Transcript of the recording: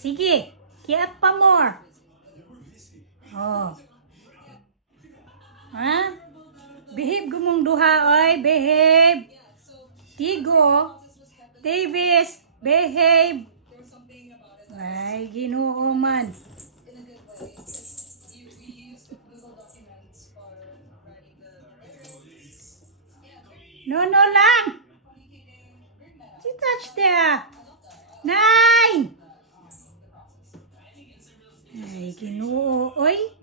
Sige, kiat pa more. Oh. Ha? Behave gumong duha, oy. Behave. Tigo. Davis. Behave. Ay, Ginoo man. No lang. You touch there. 9. Ay, Ginoo. Oy.